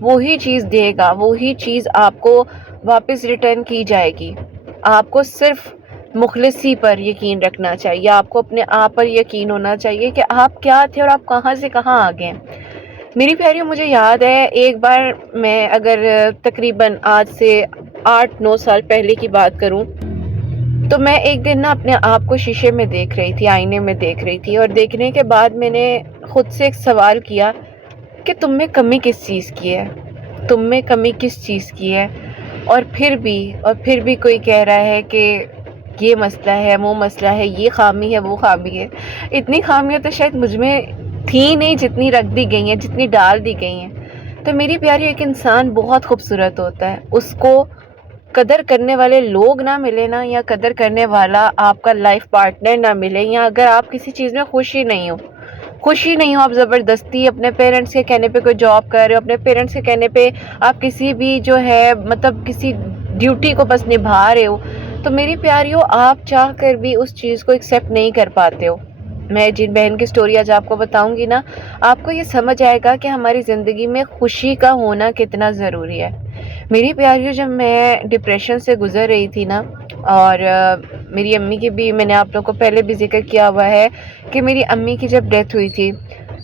وہی چیز دے گا، وہی چیز آپ کو واپس ریٹرن کی جائے گی۔ آپ کو صرف مخلصی پر یقین رکھنا چاہیے، آپ کو اپنے آپ پر یقین ہونا چاہیے کہ آپ کیا تھے اور آپ کہاں سے کہاں آ گئے۔ میری پیاریوں، مجھے یاد ہے ایک بار میں اگر تقریباً آج سے 8-9 سال پہلے کی بات کروں تو میں ایک دن نا اپنے آپ کو شیشے میں دیکھ رہی تھی، آئینے میں دیکھ رہی تھی، اور دیکھنے کے بعد میں نے خود سے ایک سوال کیا کہ تم میں کمی کس چیز کی ہے، تم میں کمی کس چیز کی ہے۔ اور پھر بھی کوئی کہہ رہا ہے کہ یہ مسئلہ ہے، وہ مسئلہ ہے، یہ خامی ہے، وہ خامی ہے۔ اتنی خامیاں تو شاید مجھ میں تھی نہیں جتنی رکھ دی گئی ہیں، جتنی ڈال دی گئی ہیں۔ تو میری پیاری، ایک انسان بہت خوبصورت ہوتا ہے، اس کو قدر کرنے والے لوگ نہ ملے نا، یا قدر کرنے والا آپ کا لائف پارٹنر نہ ملے، یا اگر آپ کسی چیز میں خوشی نہیں ہو، آپ زبردستی اپنے پیرنٹس کے کہنے پہ کوئی جاب کر رہے ہو، اپنے پیرنٹس کے کہنے پہ آپ کسی بھی جو ہے مطلب کسی ڈیوٹی کو بس نبھا رہے ہو، تو میری پیاریوں آپ چاہ کر بھی اس چیز کو ایکسیپٹ نہیں کر پاتے ہو۔ میں جن بہن کی سٹوری آج آپ کو بتاؤں گی نا، آپ کو یہ سمجھ آئے گا کہ ہماری زندگی میں خوشی کا ہونا کتنا ضروری ہے۔ میری پیاریوں، جب میں ڈپریشن سے گزر رہی تھی نا، اور میری امی کی بھی میں نے آپ لوگوں کو پہلے بھی ذکر کیا ہوا ہے کہ میری امی کی جب ڈیتھ ہوئی تھی،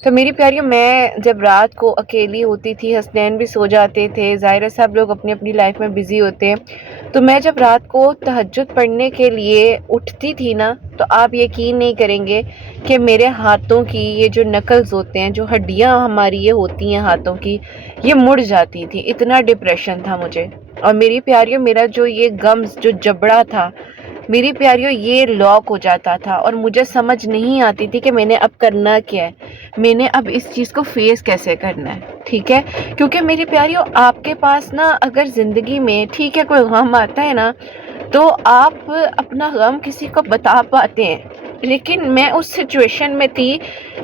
تو میری پیاریوں میں جب رات کو اکیلی ہوتی تھی، حسنین بھی سو جاتے تھے، ظاہر سب لوگ اپنی اپنی لائف میں بزی ہوتے ہیں، تو میں جب رات کو تہجد پڑھنے کے لیے اٹھتی تھی نا، تو آپ یقین نہیں کریں گے کہ میرے ہاتھوں کی یہ جو نکلز ہوتے ہیں، جو ہڈیاں ہماری یہ ہوتی ہیں ہاتھوں کی، یہ مڑ جاتی تھی، اتنا ڈپریشن تھا مجھے۔ اور میری پیاریوں، میرا جو یہ گمز جو جبڑا تھا، میری پیاریوں یہ لاک ہو جاتا تھا، اور مجھے سمجھ نہیں آتی تھی کہ میں نے اب کرنا کیا ہے، میں نے اب اس چیز کو فیس کیسے کرنا ہے، ٹھیک ہے؟ کیونکہ میری پیاریوں، آپ کے پاس نا اگر زندگی میں ٹھیک ہے کوئی غم آتا ہے نا، تو آپ اپنا غم کسی کو بتا پاتے ہیں، لیکن میں اس سچویشن میں تھی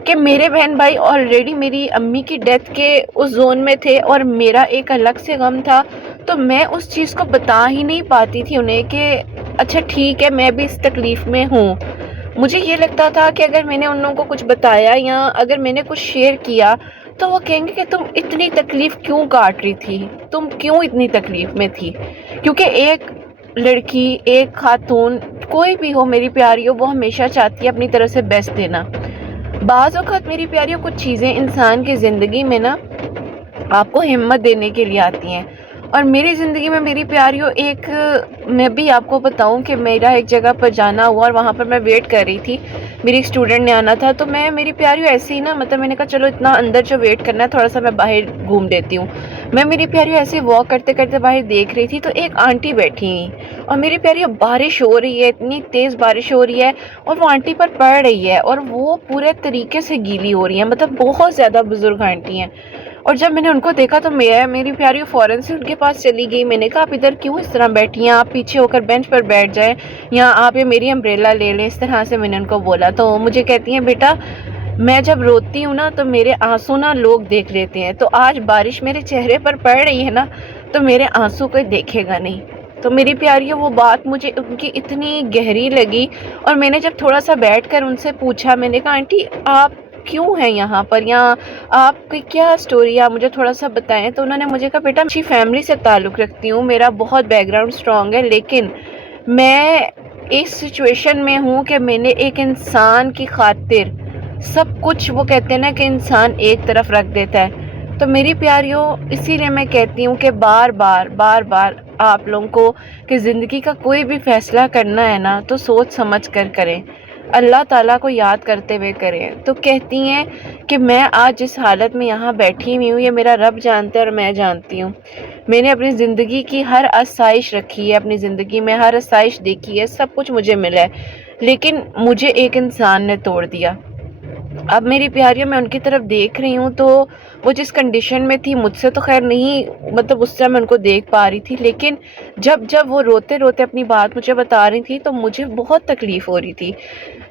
کہ میرے بہن بھائی آلریڈی میری امی کی ڈیتھ کے اس زون میں تھے، اور میرا ایک الگ سے غم تھا، تو میں اس چیز کو بتا ہی نہیں پاتی تھی انہیں کہ اچھا ٹھیک ہے میں بھی اس تکلیف میں ہوں۔ مجھے یہ لگتا تھا کہ اگر میں نے ان لوگوں کو کچھ بتایا یا اگر میں نے کچھ شیئر کیا تو وہ کہیں گے کہ تم اتنی تکلیف کیوں کاٹ رہی تھی، تم کیوں اتنی تکلیف میں تھی، کیونکہ ایک لڑکی، ایک خاتون، کوئی بھی ہو میری پیاریوں، وہ ہمیشہ چاہتی ہے اپنی طرف سے بیسٹ دینا۔ بعض اوقات میری پیاریوں کچھ چیزیں انسان کی زندگی میں نا آپ کو ہمت دینے کے لیے آتی ہیں، اور میری زندگی میں میری پیاریوں ایک میں بھی آپ کو بتاؤں کہ میرا ایک جگہ پر جانا ہوا، اور وہاں پر میں ویٹ کر رہی تھی، میری ایک اسٹوڈنٹ نے آنا تھا، تو میں میری پیاریوں ایسے ہی نا مطلب میں نے کہا چلو اتنا اندر جو ویٹ کرنا ہے تھوڑا سا میں باہر گھوم لیتی ہوں۔ میں میری پیاریوں ایسے واک کرتے کرتے باہر دیکھ رہی تھی، تو ایک آنٹی بیٹھی ہوئی، اور میری پیاریوں بارش ہو رہی ہے، اتنی تیز بارش ہو رہی ہے، اور وہ آنٹی پر پڑ رہی ہے، اور وہ پورے طریقے سے گیلی ہو رہی ہیں، مطلب بہت زیادہ بزرگ آنٹی ہیں۔ اور جب میں نے ان کو دیکھا تو میری پیاری فوراً سے ان کے پاس چلی گئی۔ میں نے کہا آپ ادھر کیوں اس طرح بیٹھی ہیں، آپ پیچھے ہو کر بینچ پر بیٹھ جائیں، یا آپ یہ میری امبریلا لے لیں، اس طرح سے میں نے ان کو بولا۔ تو مجھے کہتی ہیں بیٹا میں جب روتی ہوں نا تو میرے آنسو نا لوگ دیکھ لیتے ہیں، تو آج بارش میرے چہرے پر پڑ رہی ہے نا تو میرے آنسو کوئی دیکھے گا نہیں۔ تو میری پیاریوں وہ بات مجھے ان کی اتنی گہری لگی، اور میں نے جب تھوڑا سا بیٹھ کر ان سے پوچھا، میں نے کہا آنٹی آپ کیوں ہیں یہاں پر، یا آپ کی کیا سٹوری ہے، آپ مجھے تھوڑا سا بتائیں۔ تو انہوں نے مجھے کہا بیٹا اچھی فیملی سے تعلق رکھتی ہوں، میرا بہت بیک گراؤنڈ اسٹرانگ ہے، لیکن میں اس سچویشن میں ہوں کہ میں نے ایک انسان کی خاطر سب کچھ، وہ کہتے ہیں نا کہ انسان ایک طرف رکھ دیتا ہے۔ تو میری پیاریوں اسی لیے میں کہتی ہوں کہ بار بار آپ لوگوں کو کہ زندگی کا کوئی بھی فیصلہ کرنا ہے نا تو سوچ سمجھ کر کریں، اللہ تعالیٰ کو یاد کرتے ہوئے کریں۔ تو کہتی ہیں کہ میں آج جس حالت میں یہاں بیٹھی ہوئی ہوں یہ میرا رب جانتا ہے اور میں جانتی ہوں، میں نے اپنی زندگی کی ہر آسائش رکھی ہے، اپنی زندگی میں ہر آسائش دیکھی ہے، سب کچھ مجھے ملا ہے، لیکن مجھے ایک انسان نے توڑ دیا۔ اب میری پیاریوں میں ان کی طرف دیکھ رہی ہوں تو وہ جس کنڈیشن میں تھی مجھ سے تو خیر نہیں، مطلب اس طرح میں ان کو دیکھ پا رہی تھی، لیکن جب وہ روتے روتے اپنی بات مجھے بتا رہی تھی تو مجھے بہت تکلیف ہو رہی تھی۔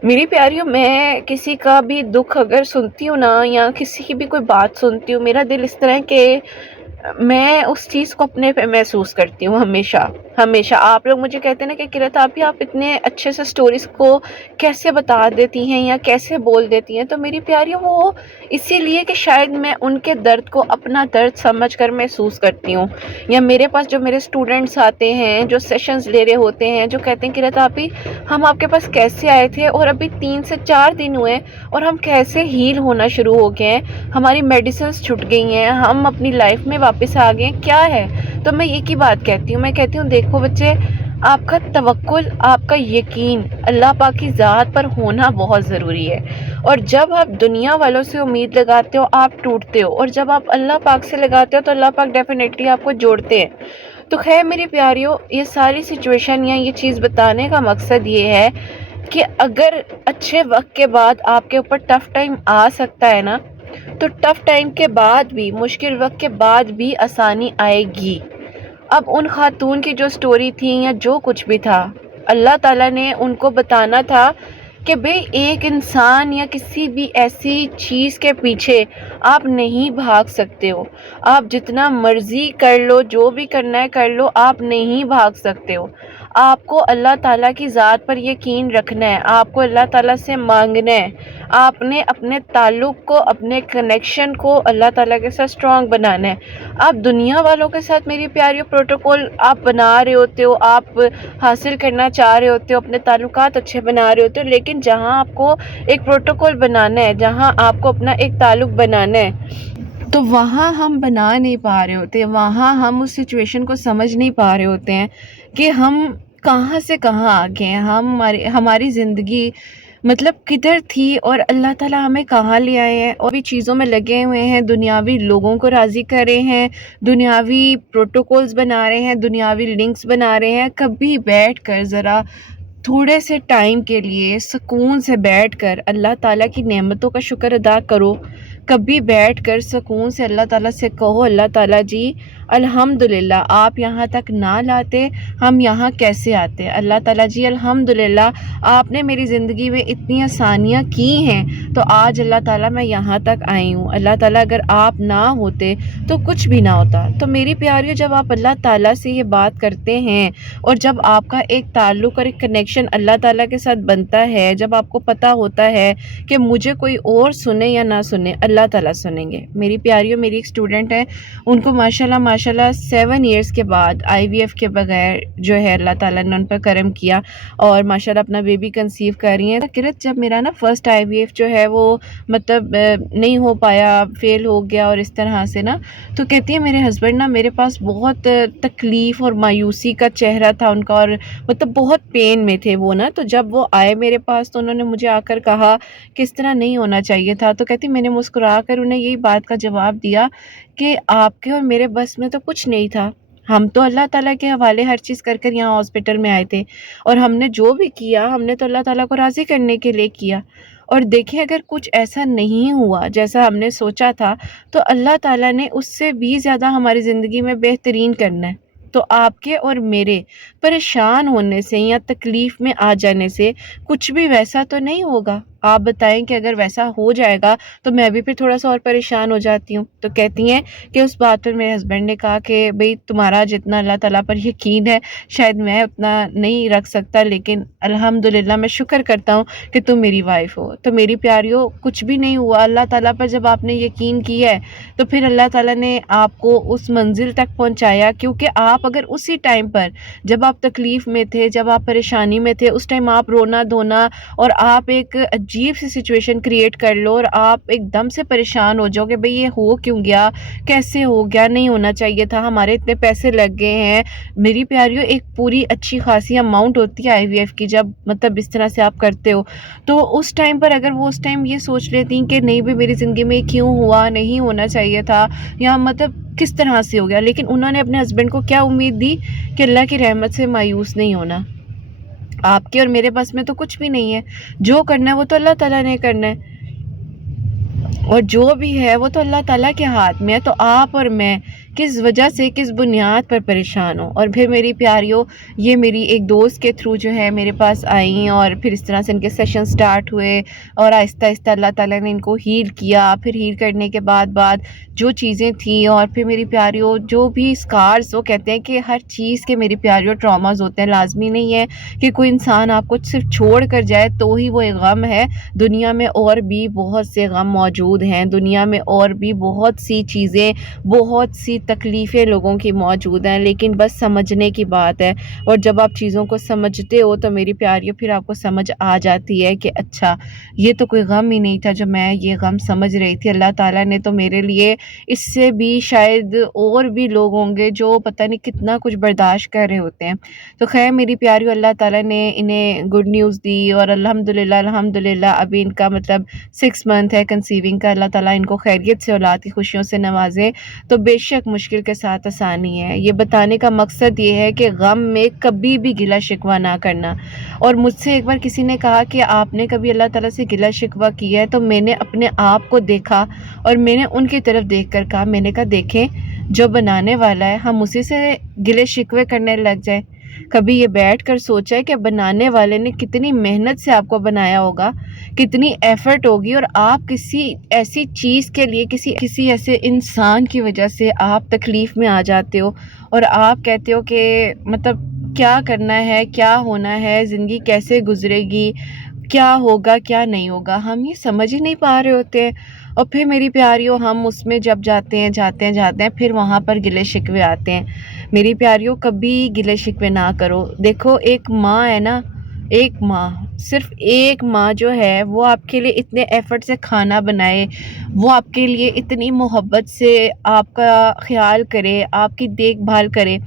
میری پیاریوں میں کسی کا بھی دکھ اگر سنتی ہوں نا، یا کسی کی بھی کوئی بات سنتی ہوں، میرا دل اس طرح کہ میں اس چیز کو اپنے پہ محسوس کرتی ہوں ہمیشہ ہمیشہ. آپ لوگ مجھے کہتے ہیں نا کہ قرت آپ اتنے اچھے سے سٹوریز کو کیسے بتا دیتی ہیں یا کیسے بول دیتی ہیں. تو میری پیاری وہ اسی لیے کہ شاید میں ان کے درد کو اپنا درد سمجھ کر محسوس کرتی ہوں. یا میرے پاس جو میرے اسٹوڈنٹس آتے ہیں جو سیشنز لے رہے ہوتے ہیں جو کہتے ہیں قرت آپی ہم آپ کے پاس کیسے آئے تھے اور ابھی 3 سے 4 دن ہوئے اور ہم کیسے ہیل ہونا شروع ہو گئے ہیں, ہماری میڈیسنز چھٹ گئی ہیں, ہم اپنی لائف میں واپس آ گئے ہیں, کیا ہے. تو میں ایک ہی بات کہتی ہوں, میں کہتی ہوں دیکھو بچے, آپ کا توکل, آپ کا یقین اللہ پاک کی ذات پر ہونا بہت ضروری ہے. اور جب آپ دنیا والوں سے امید لگاتے ہو آپ ٹوٹتے ہو, اور جب آپ اللہ پاک سے لگاتے ہو تو اللہ پاک ڈیفینیٹلی آپ کو جوڑتے ہیں. تو خیر میری پیاریوں, یہ ساری سچویشن یا یہ چیز بتانے کا مقصد یہ ہے کہ اگر اچھے وقت کے بعد آپ کے اوپر ٹف ٹائم آ سکتا ہے نا, تو ٹف ٹائم کے بعد بھی, مشکل وقت کے بعد بھی آسانی آئے گی. اب ان خاتون کی جو سٹوری تھی یا جو کچھ بھی تھا, اللہ تعالیٰ نے ان کو بتانا تھا کہ بھئی ایک انسان یا کسی بھی ایسی چیز کے پیچھے آپ نہیں بھاگ سکتے ہو. آپ جتنا مرضی کر لو, جو بھی کرنا ہے کر لو, آپ نہیں بھاگ سکتے ہو. آپ کو اللہ تعالیٰ کی ذات پر یقین رکھنا ہے, آپ کو اللہ تعالیٰ سے مانگنا ہے, آپ نے اپنے تعلق کو, اپنے کنیکشن کو اللہ تعالیٰ کے ساتھ اسٹرانگ بنانا ہے. آپ دنیا والوں کے ساتھ میری پیاری پروٹوکول آپ بنا رہے ہوتے ہو, آپ حاصل کرنا چاہ رہے ہوتے ہو, اپنے تعلقات اچھے بنا رہے ہوتے ہو, لیکن جہاں آپ کو ایک پروٹوکول بنانا ہے, جہاں آپ کو اپنا ایک تعلق بنانا ہے, تو وہاں ہم بنا نہیں پا رہے ہوتے, وہاں ہم اس سچویشن کو سمجھ نہیں پا رہے ہوتے ہیں کہ ہم کہاں سے کہاں آ گئے ہیں, ہماری زندگی مطلب کدھر تھی اور اللہ تعالیٰ ہمیں کہاں لے آئے ہیں. اور بھی چیزوں میں لگے ہوئے ہیں, دنیاوی لوگوں کو راضی کر رہے ہیں, دنیاوی پروٹوکولز بنا رہے ہیں, دنیاوی لنکس بنا رہے ہیں. کبھی بیٹھ کر ذرا تھوڑے سے ٹائم کے لیے سکون سے بیٹھ کر اللہ تعالیٰ کی نعمتوں کا شکر ادا کرو. کبھی بیٹھ کر سکون سے اللہ تعالیٰ سے کہو, اللہ تعالیٰ جی الحمدللہ آپ یہاں تک نہ لاتے ہم یہاں کیسے آتے. اللہ تعالیٰ جی الحمدللہ آپ نے میری زندگی میں اتنی آسانیاں کی ہیں تو آج اللہ تعالیٰ میں یہاں تک آئی ہوں. اللہ تعالیٰ اگر آپ نہ ہوتے تو کچھ بھی نہ ہوتا. تو میری پیاریوں, جب آپ اللہ تعالیٰ سے یہ بات کرتے ہیں اور جب آپ کا ایک تعلق اور ایک کنیکشن اللہ تعالیٰ کے ساتھ بنتا ہے, جب آپ کو پتہ ہوتا ہے کہ مجھے کوئی اور سنے یا نہ سنے, اللہ تعالیٰ سنیں گے. میری پیاریوں, میری ایک اسٹوڈنٹ ہے, ان کو ماشاءاللہ 7 ایئرس کے بعد IVF کے بغیر جو ہے اللہ تعالیٰ نے ان پر کرم کیا اور ماشاءاللہ اپنا بیبی کنسیو کر رہی ہیں. قرت جب میرا نا فرسٹ IVF جو ہے وہ مطلب نہیں ہو پایا, فیل ہو گیا اور اس طرح سے نا, تو کہتی ہے میرے ہسبینڈ نا میرے پاس بہت تکلیف اور مایوسی کا چہرہ تھا ان کا, اور مطلب بہت پین میں تھے وہ نا. تو جب وہ آئے میرے پاس تو انہوں نے مجھے آ کر کہا کہ اس طرح نہیں ہونا چاہیے تھا. تو کہتی میں نے مسکرا کر انہیں یہی بات کا جواب دیا کہ آپ کے اور میرے بس میں تو کچھ نہیں تھا, ہم تو اللہ تعالیٰ کے حوالے ہر چیز کر کر یہاں ہاسپٹل میں آئے تھے, اور ہم نے جو بھی کیا ہم نے تو اللہ تعالیٰ کو راضی کرنے کے لیے کیا. اور دیکھیں اگر کچھ ایسا نہیں ہوا جیسا ہم نے سوچا تھا تو اللہ تعالیٰ نے اس سے بھی زیادہ ہماری زندگی میں بہترین کرنا ہے. تو آپ کے اور میرے پریشان ہونے سے یا تکلیف میں آ جانے سے کچھ بھی ویسا تو نہیں ہوگا. آپ بتائیں کہ اگر ویسا ہو جائے گا تو میں بھی پھر تھوڑا سا اور پریشان ہو جاتی ہوں. تو کہتی ہیں کہ اس بات پر میرے ہسبینڈ نے کہا کہ بھئی تمہارا جتنا اللہ تعالیٰ پر یقین ہے شاید میں اتنا نہیں رکھ سکتا, لیکن الحمدللہ میں شکر کرتا ہوں کہ تم میری وائف ہو. تو میری پیاریوں, کچھ بھی نہیں ہوا, اللہ تعالیٰ پر جب آپ نے یقین کیا ہے تو پھر اللہ تعالیٰ نے آپ کو اس منزل تک پہنچایا, کیونکہ آپ اگر اسی ٹائم پر جب آپ تکلیف میں تھے, جب آپ پریشانی میں تھے, اس ٹائم آپ رونا دھونا اور آپ ایک عجیب سی سچویشن کریٹ کر لو اور آپ ایک دم سے پریشان ہو جاؤ کہ بھئی یہ ہو کیوں گیا, کیسے ہو گیا, نہیں ہونا چاہیے تھا, ہمارے اتنے پیسے لگ گئے ہیں. میری پیاریوں, ایک پوری اچھی خاصی اماؤنٹ ہوتی ہے IVF کی جب مطلب اس طرح سے آپ کرتے ہو. تو اس ٹائم پر اگر وہ اس ٹائم یہ سوچ لیتی کہ نہیں بھی میری زندگی میں کیوں ہوا, نہیں ہونا چاہیے تھا, یا مطلب کس طرح سے ہو گیا, لیکن انہوں نے اپنے ہسبینڈ کو کیا امید دی کہ اللہ کی رحمت سے مایوس نہیں ہونا. آپ کے اور میرے بس میں تو کچھ بھی نہیں ہے, جو کرنا ہے وہ تو اللہ تعالیٰ نے کرنا ہے, اور جو بھی ہے وہ تو اللہ تعالیٰ کے ہاتھ میں ہے. تو آپ اور میں کس وجہ سے کس بنیاد پر پریشان ہوں. اور پھر میری پیاریوں یہ میری ایک دوست کے تھرو جو ہے میرے پاس آئیں اور پھر اس طرح سے ان کے سیشن سٹارٹ ہوئے اور آہستہ آہستہ اللہ تعالیٰ نے ان کو ہیل کیا. پھر ہیل کرنے کے بعد جو چیزیں تھیں اور پھر میری پیاریوں جو بھی اسکارز، وہ کہتے ہیں کہ ہر چیز کے میری پیاریوں ٹراماز ہوتے ہیں. لازمی نہیں ہے کہ کوئی انسان آپ کو صرف چھوڑ کر جائے تو ہی وہ ایک غم ہے. دنیا میں اور بھی بہت سے غم موجود ہیں، دنیا میں اور بھی بہت سی چیزیں، بہت سی تکلیفیں لوگوں کی موجود ہیں، لیکن بس سمجھنے کی بات ہے. اور جب آپ چیزوں کو سمجھتے ہو تو میری پیاریوں پھر آپ کو سمجھ آ جاتی ہے کہ اچھا یہ تو کوئی غم ہی نہیں تھا جو میں یہ غم سمجھ رہی تھی. اللہ تعالیٰ نے تو میرے لیے اس سے بھی شاید اور بھی لوگ ہوں گے جو پتہ نہیں کتنا کچھ برداشت کر رہے ہوتے ہیں. تو خیر میری پیاریوں، اللہ تعالیٰ نے انہیں گڈ نیوز دی اور الحمدللہ ابھی ان کا مطلب 6 منتھ ہے کنسیونگ کا. اللہ تعالیٰ ان کو خیریت سے اولاد کی خوشیوں سے نوازے. تو بے شک مشکل کے ساتھ آسانی ہے. یہ بتانے کا مقصد یہ ہے کہ غم میں کبھی بھی گلہ شکوہ نہ کرنا. اور مجھ سے ایک بار کسی نے کہا کہ آپ نے کبھی اللہ تعالیٰ سے گلہ شکوہ کیا ہے؟ تو میں نے اپنے آپ کو دیکھا اور میں نے ان کی طرف دیکھ کر کہا، میں نے کہا دیکھیں جو بنانے والا ہے ہم اسی سے گلے شکوے کرنے لگ جائیں. کبھی یہ بیٹھ کر سوچا ہے کہ بنانے والے نے کتنی محنت سے آپ کو بنایا ہوگا، کتنی ایفرٹ ہوگی، اور آپ کسی ایسی چیز کے لیے کسی ایسے انسان کی وجہ سے آپ تکلیف میں آ جاتے ہو اور آپ کہتے ہو کہ مطلب کیا کرنا ہے، کیا ہونا ہے، زندگی کیسے گزرے گی، کیا ہوگا کیا نہیں ہوگا. ہم یہ سمجھ ہی نہیں پا رہے ہوتے ہیں. اور پھر میری پیاریوں ہم اس میں جب جاتے ہیں پھر وہاں پر گلے شکوے آتے ہیں. میری پیاریوں کبھی گلے شکوے نہ کرو. دیکھو ایک ماں ہے نا، ایک ماں، صرف ایک ماں جو ہے وہ آپ کے لیے اتنے ایفرٹ سے کھانا بنائے، وہ آپ کے لیے اتنی محبت سے آپ کا خیال کرے، آپ کی دیکھ بھال کرے،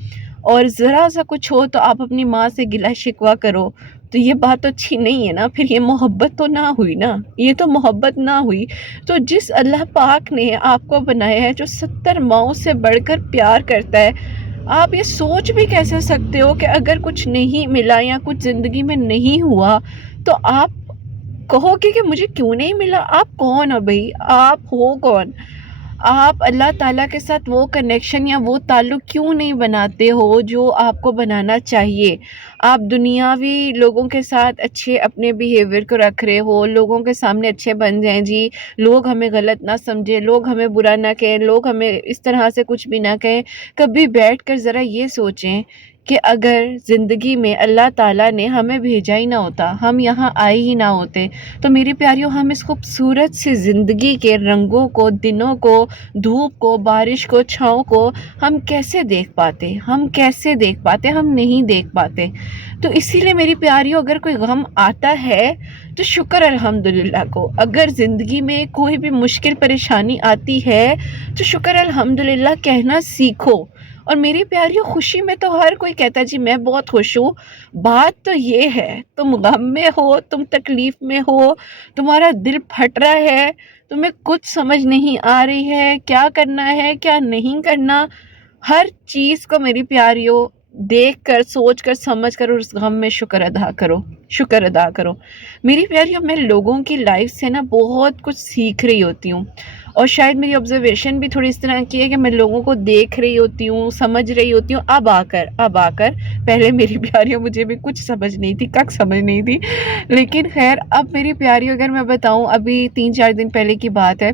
اور ذرا سا کچھ ہو تو آپ اپنی ماں سے گلہ شکوہ کرو، تو یہ بات تو اچھی نہیں ہے نا. پھر یہ محبت تو نہ ہوئی نا، یہ تو محبت نہ ہوئی. تو جس اللہ پاک نے آپ کو بنایا ہے، جو 70 ماؤں سے بڑھ کر پیار کرتا ہے، آپ یہ سوچ بھی کیسے سکتے ہو کہ اگر کچھ نہیں ملا یا کچھ زندگی میں نہیں ہوا تو آپ کہو گے کہ مجھے کیوں نہیں ملا؟ آپ کون ہو بھائی؟ آپ ہو کون؟ آپ اللہ تعالیٰ کے ساتھ وہ کنیکشن یا وہ تعلق کیوں نہیں بناتے ہو جو آپ کو بنانا چاہیے؟ آپ دنیاوی لوگوں کے ساتھ اچھے اپنے بیہیویئر کو رکھ رہے ہو، لوگوں کے سامنے اچھے بن جائیں جی، لوگ ہمیں غلط نہ سمجھے، لوگ ہمیں برا نہ کہیں، لوگ ہمیں اس طرح سے کچھ بھی نہ کہیں. کبھی بیٹھ کر ذرا یہ سوچیں کہ اگر زندگی میں اللہ تعالیٰ نے ہمیں بھیجا ہی نہ ہوتا، ہم یہاں آئے ہی نہ ہوتے، تو میری پیاریوں ہم اس خوبصورت سی زندگی کے رنگوں کو، دنوں کو، دھوپ کو، بارش کو، چھاؤں کو ہم کیسے دیکھ پاتے؟ ہم نہیں دیکھ پاتے. تو اسی لیے میری پیاریوں اگر کوئی غم آتا ہے تو شکر الحمدللہ کو. اگر زندگی میں کوئی بھی مشکل پریشانی آتی ہے تو شکر الحمدللہ کہنا سیکھو. اور میری پیاریوں خوشی میں تو ہر کوئی کہتا ہے جی میں بہت خوش ہوں. بات تو یہ ہے تم غم میں ہو، تم تکلیف میں ہو، تمہارا دل پھٹ رہا ہے، تمہیں کچھ سمجھ نہیں آ رہی ہے کیا کرنا ہے کیا نہیں کرنا. ہر چیز کو میری پیاریوں دیکھ کر، سوچ کر، سمجھ کر اور اس غم میں شکر ادا کرو. میری پیاریوں میں لوگوں کی لائف سے نا بہت کچھ سیکھ رہی ہوتی ہوں، اور شاید میری آبزرویشن بھی تھوڑی اس طرح کی ہے کہ میں لوگوں کو دیکھ رہی ہوتی ہوں، سمجھ رہی ہوتی ہوں. اب آ کر پہلے میری پیاریوں مجھے بھی کچھ سمجھ نہیں تھی، سمجھ نہیں تھی، لیکن خیر اب میری پیاریوں اگر میں بتاؤں، ابھی 3-4 دن پہلے کی بات ہے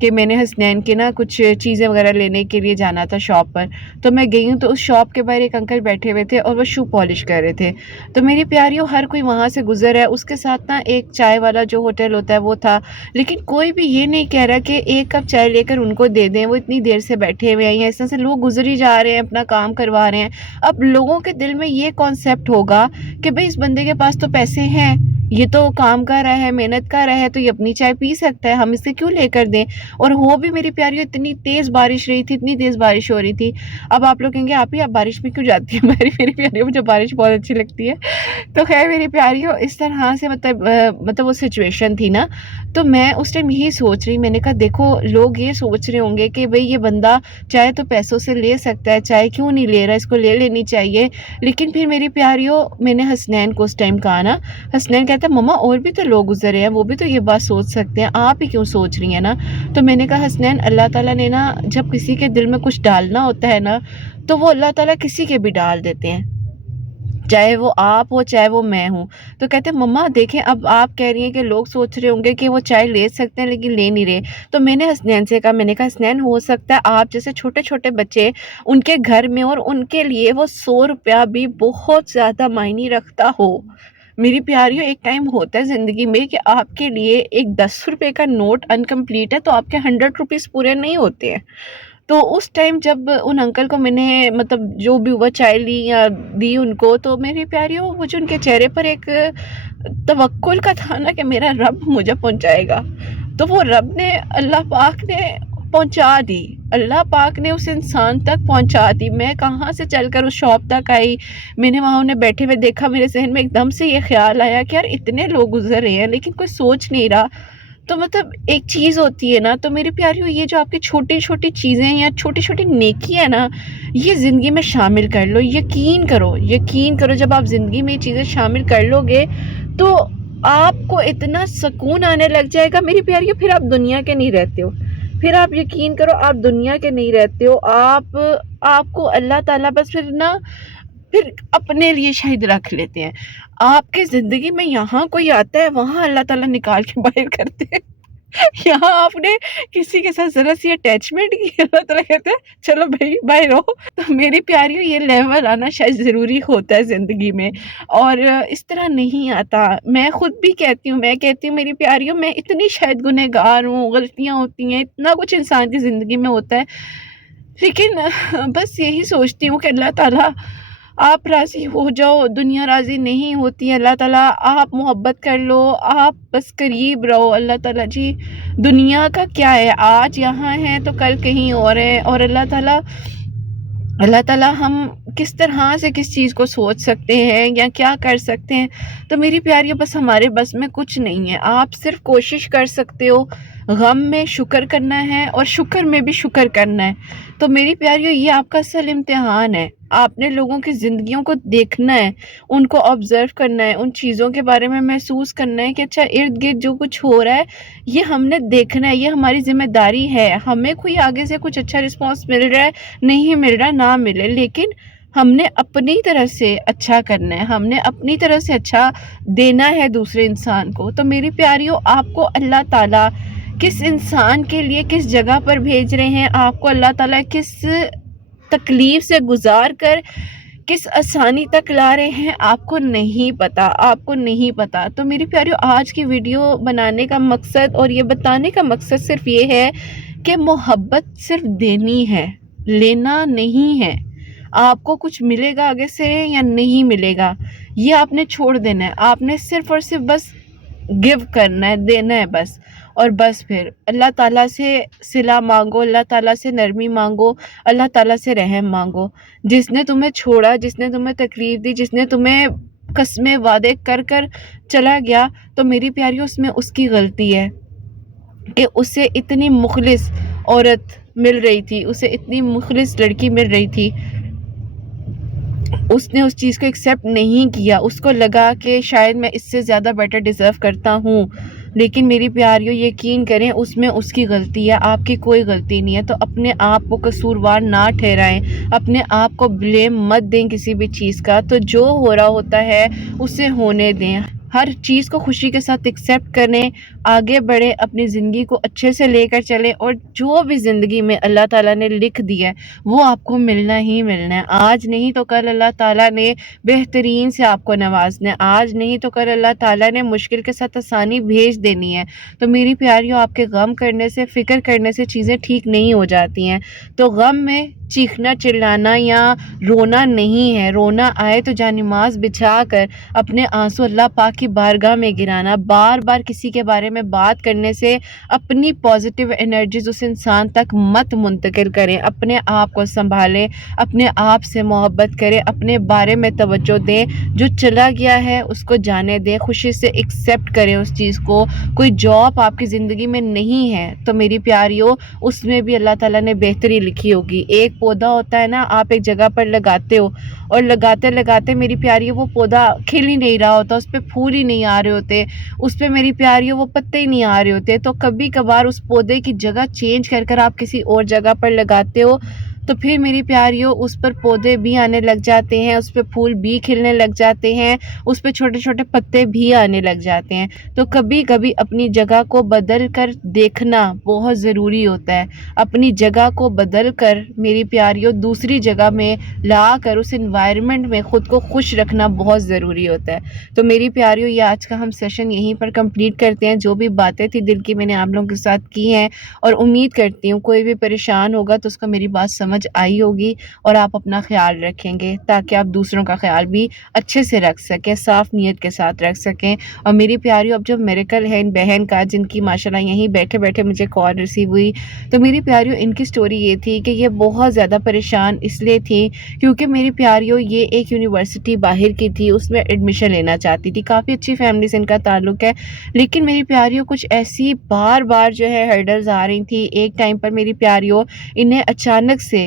کہ میں نے حسنین کے نا کچھ چیزیں وغیرہ لینے کے لیے جانا تھا شاپ پر. تو میں گئی ہوں تو اس شاپ کے باہر ایک انکل بیٹھے ہوئے تھے اور وہ شو پالش کر رہے تھے. تو میری پیاریوں ہر کوئی وہاں سے گزر ہے، اس کے ساتھ نا ایک چائے والا جو ہوٹل ہوتا ہے وہ تھا، لیکن کوئی بھی یہ نہیں کہہ رہا کہ ایک کپ چائے لے کر ان کو دے دیں، وہ اتنی دیر سے بیٹھے ہوئے ہیں. اس طرح سے لوگ گزر ہی جا رہے ہیں، اپنا کام کروا رہے ہیں. اب لوگوں کے دل میں یہ کانسیپٹ ہوگا کہ بھئی اس بندے کے پاس تو پیسے ہیں، یہ تو کام کر رہا ہے، محنت کر رہا ہے، تو یہ اپنی چائے پی سکتا ہے، ہم اسے کیوں لے کر دیں. اور وہ بھی میری پیاریوں اتنی تیز بارش رہی تھی، اتنی تیز بارش ہو رہی تھی. اب آپ لوگ کہیں گے آپ بارش میں کیوں جاتی ہیں؟ میری پیاریوں مجھے بارش بہت اچھی لگتی ہے. تو خیر میری پیاریوں اس طرح سے مطلب وہ سچویشن تھی نا. تو میں اس ٹائم یہی سوچ رہی، میں نے کہا دیکھو لوگ یہ سوچ رہے ہوں گے کہ بھئی یہ بندہ چائے تو پیسوں سے لے سکتا ہے، چائے کیوں نہیں لے رہا، اس کو لے لینی چاہیے. لیکن پھر میری پیاریوں میں نے حسنین کو اس ٹائم کہا نا، حسنین کہتا کہتا ہے مما اور بھی تو لوگ گزرے ہیں، وہ بھی تو یہ بات سوچ سکتے ہیں، آپ ہی کیوں سوچ رہی ہیں نا؟ تو میں نے کہا حسنین، اللہ تعالیٰ نے نا جب کسی کے دل میں کچھ ڈالنا ہوتا ہے نا تو وہ اللہ تعالیٰ کسی کے بھی ڈال دیتے ہیں، چاہے وہ آپ ہو چاہے وہ میں ہوں۔ تو کہتے ہیں مما دیکھیں اب آپ کہہ رہی ہیں کہ لوگ سوچ رہے ہوں گے کہ وہ چائے لے سکتے ہیں لیکن لے نہیں رہے۔ تو میں نے حسنین سے کہا، میں نے کہا حسنین ہو سکتا ہے آپ جیسے چھوٹے چھوٹے بچے ان کے گھر میں اور ان کے لیے وہ 100 روپیہ بھی بہت زیادہ معنی رکھتا ہو۔ میری پیاریوں، ایک ٹائم ہوتا ہے زندگی میں کہ آپ کے لیے ایک 10 روپے کا نوٹ انکمپلیٹ ہے تو آپ کے 100 روپیز پورے نہیں ہوتے ہیں۔ تو اس ٹائم جب ان انکل کو میں نے مطلب جو بھی ہوا چائے لی یا دی ان کو، تو میری پیاریوں وہ جو ان کے چہرے پر ایک توکل کا تھا نا کہ میرا رب مجھے پہنچائے گا، تو وہ رب نے، اللہ پاک نے پہنچا دی، اللہ پاک نے اس انسان تک پہنچا دی۔ میں کہاں سے چل کر اس شاپ تک آئی، میں نے وہاں انہیں بیٹھے ہوئے دیکھا، میرے ذہن میں ایک دم سے یہ خیال آیا کہ یار اتنے لوگ گزر رہے ہیں لیکن کوئی سوچ نہیں رہا۔ تو مطلب ایک چیز ہوتی ہے نا، تو میری پیاریوں یہ جو آپ کی چھوٹی چھوٹی چیزیں یا چھوٹی چھوٹی نیکی ہے نا، یہ زندگی میں شامل کر لو، یقین کرو جب آپ زندگی میں یہ چیزیں شامل کر لو گے تو آپ کو اتنا سکون آنے لگ جائے گا میری پیاریوں، پھر آپ دنیا کے نہیں رہتے ہو، پھر آپ یقین کرو آپ دنیا کے نہیں رہتے ہو، آپ کو اللہ تعالیٰ بس پھر اپنے لیے شاید رکھ لیتے ہیں۔ آپ کے زندگی میں یہاں کوئی آتا ہے وہاں اللہ تعالیٰ نکال کے باہر کرتے ہیں، یہاں آپ نے کسی کے ساتھ ذرا سی اٹیچمنٹ کی، اللہ تعالیٰ کہتے ہیں چلو بھائی باہر ہو۔ تو میری پیاریوں یہ لیول آنا شاید ضروری ہوتا ہے زندگی میں، اور اس طرح نہیں آتا۔ میں خود بھی کہتی ہوں میری پیاریوں، میں اتنی شاید گنہگار ہوں، غلطیاں ہوتی ہیں، اتنا کچھ انسان کی زندگی میں ہوتا ہے، لیکن بس یہی سوچتی ہوں کہ اللہ تعالیٰ آپ راضی ہو جاؤ، دنیا راضی نہیں ہوتی، اللہ تعالیٰ آپ محبت کر لو، آپ بس قریب رہو۔ اللہ تعالیٰ جی دنیا کا کیا ہے، آج یہاں ہیں تو کل کہیں اور ہے، اور اللہ تعالیٰ ہم کس طرح سے کس چیز کو سوچ سکتے ہیں یا کیا کر سکتے ہیں۔ تو میری پیاریوں بس ہمارے بس میں کچھ نہیں ہے، آپ صرف کوشش کر سکتے ہو غم میں شکر کرنا ہے اور شکر میں بھی شکر کرنا ہے۔ تو میری پیاریوں یہ آپ کا اصل امتحان ہے، آپ نے لوگوں کی زندگیوں کو دیکھنا ہے، ان کو آبزرو کرنا ہے، ان چیزوں کے بارے میں محسوس کرنا ہے کہ اچھا ارد گرد جو کچھ ہو رہا ہے یہ ہم نے دیکھنا ہے، یہ ہماری ذمہ داری ہے۔ ہمیں کوئی آگے سے کچھ اچھا رسپانس مل رہا ہے، نہیں مل رہا، نہ ملے، لیکن ہم نے اپنی طرف سے اچھا کرنا ہے، ہم نے اپنی طرف سے اچھا دینا ہے دوسرے انسان کو۔ تو میری پیاریوں آپ کو اللہ تعالیٰ کس انسان کے لیے کس جگہ پر بھیج رہے ہیں، آپ کو اللہ تعالیٰ کس تکلیف سے گزار کر کس آسانی تک لا رہے ہیں، آپ کو نہیں پتا۔ تو میری پیاریوں آج کی ویڈیو بنانے کا مقصد اور یہ بتانے کا مقصد صرف یہ ہے کہ محبت صرف دینی ہے، لینا نہیں ہے۔ آپ کو کچھ ملے گا آگے سے یا نہیں ملے گا یہ آپ نے چھوڑ دینا ہے، آپ نے صرف اور صرف بس گیو کرنا ہے، دینا ہے بس، اور بس پھر اللہ تعالیٰ سے صلہ مانگو، اللہ تعالیٰ سے نرمی مانگو، اللہ تعالیٰ سے رحم مانگو۔ جس نے تمہیں چھوڑا، جس نے تمہیں تکلیف دی، جس نے تمہیں قسمیں وعدے کر کر چلا گیا، تو میری پیاریوں اس میں اس کی غلطی ہے کہ اسے اتنی مخلص عورت مل رہی تھی، اسے اتنی مخلص لڑکی مل رہی تھی، اس نے اس چیز کو ایکسیپٹ نہیں کیا، اس کو لگا کہ شاید میں اس سے زیادہ بیٹر ڈیزرو کرتا ہوں، لیکن میری پیاریوں یقین کریں اس میں اس کی غلطی ہے، آپ کی کوئی غلطی نہیں ہے۔ تو اپنے آپ کو قصوروار نہ ٹھہرائیں، اپنے آپ کو بلیم مت دیں کسی بھی چیز کا، تو جو ہو رہا ہوتا ہے اسے ہونے دیں، ہر چیز کو خوشی کے ساتھ ایکسیپٹ کریں، آگے بڑھیں، اپنی زندگی کو اچھے سے لے کر چلیں، اور جو بھی زندگی میں اللہ تعالیٰ نے لکھ دیا ہے وہ آپ کو ملنا ہی ملنا ہے۔ آج نہیں تو کل اللہ تعالیٰ نے بہترین سے آپ کو نوازنا ہے، آج نہیں تو کل اللہ تعالیٰ نے مشکل کے ساتھ آسانی بھیج دینی ہے۔ تو میری پیاریوں آپ کے غم کرنے سے، فکر کرنے سے چیزیں ٹھیک نہیں ہو جاتی ہیں۔ تو غم میں چیخنا چلانا یا رونا نہیں ہے، رونا آئے تو جانماز بچھا کر اپنے آنسو اللہ پاک کی بارگاہ میں گرانا، بار بار کسی کے بارے بارے میں بات کرنے سے اپنی پازیٹیو انرجیز اس انسان تک مت منتقل کریں. اپنے آپ کو سنبھالیں, اپنے آپ سے محبت کریں, اپنے بارے میں توجہ دیں. جو چلا گیا ہے اس کو جانے دیں, خوشی سے ایکسیپٹ کریں اس چیز کو. کوئی جاب آپ کی زندگی میں نہیں ہے تو میری پیاریوں اس میں بھی اللہ تعالیٰ نے بہتری لکھی ہوگی. ایک پودا ہوتا ہے نا, آپ ایک جگہ پر لگاتے ہو اور لگاتے لگاتے میری پیاریوں وہ پودا کھل ہی نہیں رہا ہوتا, اس پہ پھول ہی نہیں آ رہے ہوتے, اس پہ میری پیاریوں وہ پتے ہی نہیں آ رہے ہوتے. تو کبھی کبھار اس پودے کی جگہ چینج کر کر آپ کسی اور جگہ پر لگاتے ہو تو پھر میری پیاریوں اس پر پودے بھی آنے لگ جاتے ہیں, اس پہ پھول بھی کھلنے لگ جاتے ہیں, اس پہ چھوٹے چھوٹے پتے بھی آنے لگ جاتے ہیں. تو کبھی کبھی اپنی جگہ کو بدل کر دیکھنا بہت ضروری ہوتا ہے. اپنی جگہ کو بدل کر میری پیاریوں دوسری جگہ میں لا کر اس انوائرمنٹ میں خود کو خوش رکھنا بہت ضروری ہوتا ہے. تو میری پیاریوں یہ آج کا ہم سیشن یہیں پر کمپلیٹ کرتے ہیں. جو بھی باتیں تھی دل کی میں نے آپ لوگوں کے ساتھ کی ہیں, اور امید کرتی ہوں کوئی بھی پریشان ہوگا تو اس کو میری بات سمجھ آئی ہوگی اور آپ اپنا خیال رکھیں گے تاکہ آپ دوسروں کا خیال بھی اچھے سے رکھ سکیں, صاف نیت کے ساتھ رکھ سکیں. اور میری پیاریوں اب جو میریکل ہے ان بہن کا, جن کی ماشاءاللہ یہیں بیٹھے بیٹھے مجھے کال ریسیو ہوئی, تو میری پیاریوں ان کی سٹوری یہ تھی کہ یہ بہت زیادہ پریشان اس لیے تھی کیونکہ میری پیاریوں یہ ایک یونیورسٹی باہر کی تھی, اس میں ایڈمیشن لینا چاہتی تھی. کافی اچھی فیملی سے ان کا تعلق ہے, لیکن میری پیاریوں کچھ ایسی بار بار جو ہے ہرڈلز آ رہی تھی. ایک ٹائم پر میری پیاریوں انہیں اچانک سے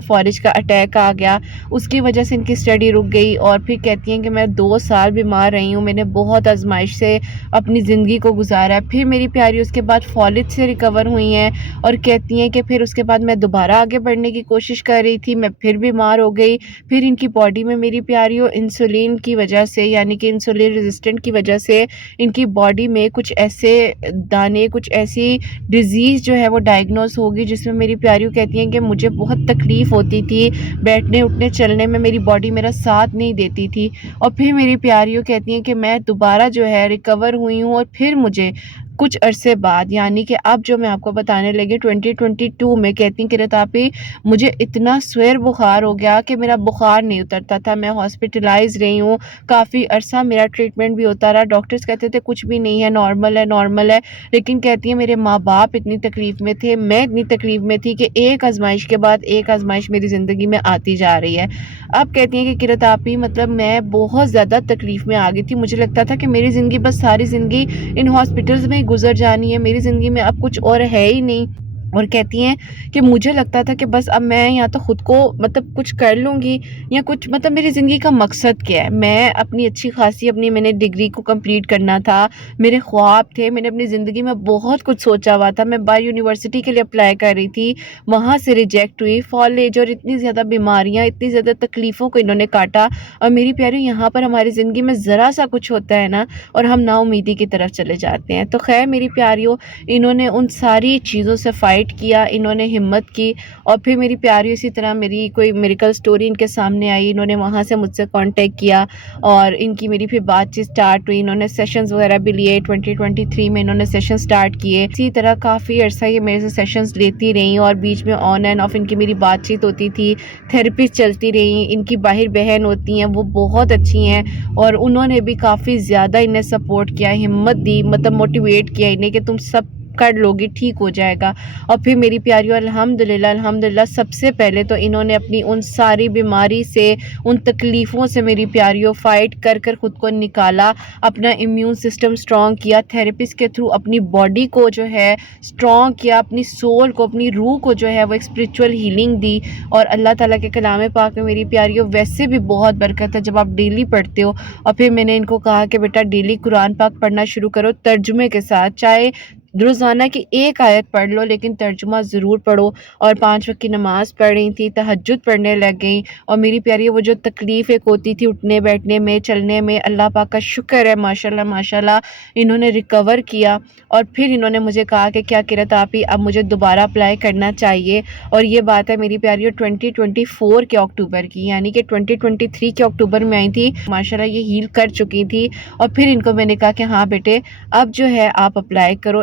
فالج کا اٹیک آ گیا, اس کی وجہ سے ان کی سٹڈی رک گئی. اور پھر کہتی ہیں کہ میں 2 سال بیمار رہی ہوں, میں نے بہت آزمائش سے اپنی زندگی کو گزارا ہے. پھر میری پیاری اس کے بعد فالج سے ریکور ہوئی ہیں اور کہتی ہیں کہ پھر اس کے بعد میں دوبارہ آگے بڑھنے کی کوشش کر رہی تھی, میں پھر بیمار ہو گئی. پھر ان کی باڈی میں میری پیاریوں انسولین کی وجہ سے, یعنی کہ انسولین ریزسٹنٹ کی وجہ سے ان کی باڈی میں کچھ ایسے دانے, کچھ ایسی ڈیزیز جو ہے وہ ڈائگنوز ہوگی جس میں میری پیاریوں کہتی ہیں کہ مجھے بہت تکلیف ہوتی تھی, بیٹھنے اٹھنے چلنے میں میری باڈی میرا ساتھ نہیں دیتی تھی. اور پھر میری پیاریوں کہتی ہیں کہ میں دوبارہ جو ہے ریکور ہوئی ہوں, اور پھر مجھے کچھ عرصے بعد, یعنی کہ اب جو میں آپ کو بتانے لگی 2022 میں, کہتی ہیں کہ رتاپی مجھے اتنا سویر بخار ہو گیا کہ میرا بخار نہیں اترتا تھا. میں ہاسپٹلائز رہی ہوں کافی عرصہ, میرا ٹریٹمنٹ بھی ہوتا رہا, ڈاکٹرز کہتے تھے کچھ بھی نہیں ہے, نارمل ہے. لیکن کہتی ہیں میرے ماں باپ اتنی تکلیف میں تھے, میں اتنی تکلیف میں تھی کہ ایک آزمائش کے بعد ایک آزمائش میری زندگی میں آتی جا رہی ہے. اب کہتی ہیں کہ رتاپی مطلب میں بہت زیادہ تکلیف میں آ گئی تھی, مجھے لگتا تھا کہ میری زندگی بس ساری زندگی ان ہاسپٹلز میں گزر جانی ہے, میری زندگی میں اب کچھ اور ہے ہی نہیں. اور کہتی ہیں کہ مجھے لگتا تھا کہ بس اب میں یا تو خود کو مطلب کچھ کر لوں گی یا کچھ, مطلب میری زندگی کا مقصد کیا ہے. میں اپنی اچھی خاصی میں نے ڈگری کو کمپلیٹ کرنا تھا, میرے خواب تھے, میں نے اپنی زندگی میں بہت کچھ سوچا ہوا تھا. میں باہر یونیورسٹی کے لیے اپلائی کر رہی تھی, وہاں سے ریجیکٹ ہوئی. فالج اور اتنی زیادہ بیماریاں, اتنی زیادہ تکلیفوں کو انہوں نے کاٹا. اور میری پیاری یہاں پر ہماری زندگی میں ذرا سا کچھ ہوتا ہے نا اور ہم نا امیدی کی طرف چلے جاتے ہیں. تو خیر میری پیاریوں, انہوں نے ان ساری چیزوں سے فائٹ کیا, انہوں نے ہمت کی. اور پھر میری پیاری اسی طرح میری کوئی میریکل سٹوری ان کے سامنے آئی, انہوں نے وہاں سے مجھ سے کانٹیکٹ کیا اور ان کی میری پھر بات چیت سٹارٹ ہوئی. انہوں نے سیشنز وغیرہ بھی لیے, 2023 میں انہوں نے سیشن سٹارٹ کیے. اسی طرح کافی عرصہ یہ میرے سے سیشنز لیتی رہیں اور بیچ میں آن اینڈ آف ان کی میری بات چیت ہوتی تھی, تھیراپسٹ چلتی رہیں. ان کی باہر بہن ہوتی ہیں, وہ بہت اچھی ہیں اور انہوں نے بھی کافی زیادہ انہیں سپورٹ کیا, ہمت دی, مطلب موٹیویٹ کیا انہیں کہ تم سب کر لو گی, ٹھیک ہو جائے گا. اور پھر میری پیاریوں الحمدللہ سب سے پہلے تو انہوں نے اپنی ان ساری بیماری سے, ان تکلیفوں سے میری پیاریوں فائٹ کر کر خود کو نکالا, اپنا امیون سسٹم سٹرونگ کیا, تھیراپسٹ کے تھرو اپنی باڈی کو جو ہے سٹرونگ کیا, اپنی سول کو, اپنی روح کو جو ہے وہ ایک اسپریچول ہیلنگ دی. اور اللہ تعالیٰ کے کلام پاک میں میری پیاریوں ویسے بھی بہت برکت ہے جب آپ ڈیلی پڑھتے ہو. اور پھر میں نے ان کو کہا کہ بیٹا ڈیلی قرآن پاک پڑھنا شروع کرو ترجمے کے ساتھ, چاہے روزانہ کی ایک آیت پڑھ لو لیکن ترجمہ ضرور پڑھو. اور 5 وقت کی نماز پڑھ رہی تھی, تہجد پڑھنے لگ گئیں. اور میری پیاری وہ جو تکلیف ایک ہوتی تھی اٹھنے بیٹھنے میں, چلنے میں, اللہ پاک کا شکر ہے ماشاءاللہ انہوں نے ریکور کیا. اور پھر انہوں نے مجھے کہا کہ کیا کرت آپ ہی اب مجھے دوبارہ اپلائی کرنا چاہیے. اور یہ بات ہے میری پیاری 2024 کے اکتوبر کی, یعنی کہ 2023 کے اکتوبر میں آئی تھی. ماشاءاللہ یہ ہیل کر چکی تھی. اور پھر ان کو میں نے کہا کہ ہاں بیٹے اب جو ہے آپ اپلائی کرو,